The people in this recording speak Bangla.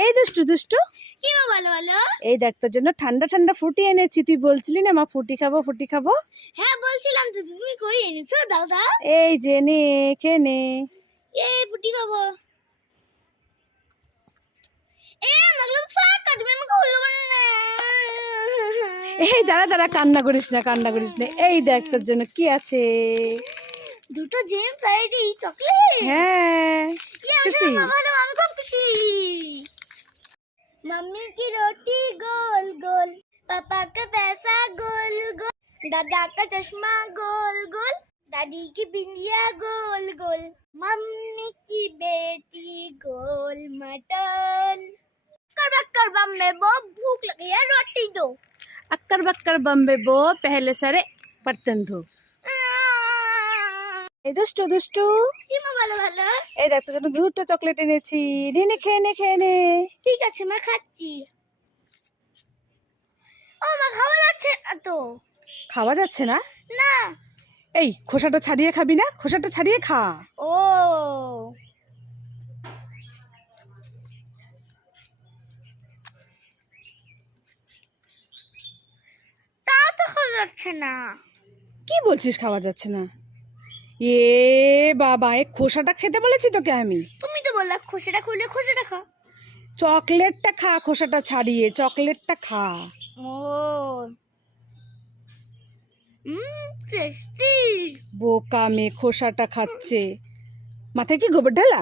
এই দুষ্টু দুষ্টু, কি মা বলো বলো। এই দেখ তোর জন্য ঠান্ডা ঠান্ডা ফুটি এনেছি। তুই বলছিলি না মা ফুটি খাবো ফুটি খাবো। হ্যাঁ বলছিলাম তো, তুমি কই এনেছো? দাও দাও। এই যে নে, খেয়ে নে। এই ফুটি খাবো। মাগলো ফাটা, তুমি আমাকে হলো না। এই দাঁড়া দাঁড়া, কান্না করিস না কান্না করিস না। এই দেখ তোর জন্য কি আছে। দুটো জেমস আর এই চকলেট। হ্যাঁ, খুশি? ভালো, আমি খুব খুশি। मम्मी की रोटी गोल गोल, पापा का पैसा गोल गोल, दादा का चश्मा गोल गोल, दादी की बिंदिया गोल गोल, मम्मी की बेटी गोल मटन। कर में बहुत भूख लगी है, रोटी दो। अक्कर बक्कर बम्बे बो, पहले सारे बर्तन धो। এই দুষ্টু দুষ্টু, কি মা ভালো ভালো। এই দেখ তোর জন্য দুটো চকলেট এনেছি। নে নে, খেয়ে নে খেয়ে নে। ঠিক আছে মা, খাচ্ছি। ও মা, খাওয়া যাচ্ছে না তো। খাওয়া যাচ্ছে না? না। এই খোসাটা ছাড়িয়ে খাবি না? খোসাটা ছাড়িয়ে খা। ও তা তো খাওয়া যাচ্ছে না। কি বলছিস খাওয়া যাচ্ছে না? এ বাবা, এ খোসাটা খেতে বলেছি তোকে আমি। তুমি তো বললা খোসাটা খুলে খোসাটা খা। চকলেটটা খা, খোসাটা ছাড়িয়ে চকলেটটা খা। ও টেস্টি। বোকা মেয়ে খোসাটা খাচ্ছে। মাথায় কি গোবর ঢালা?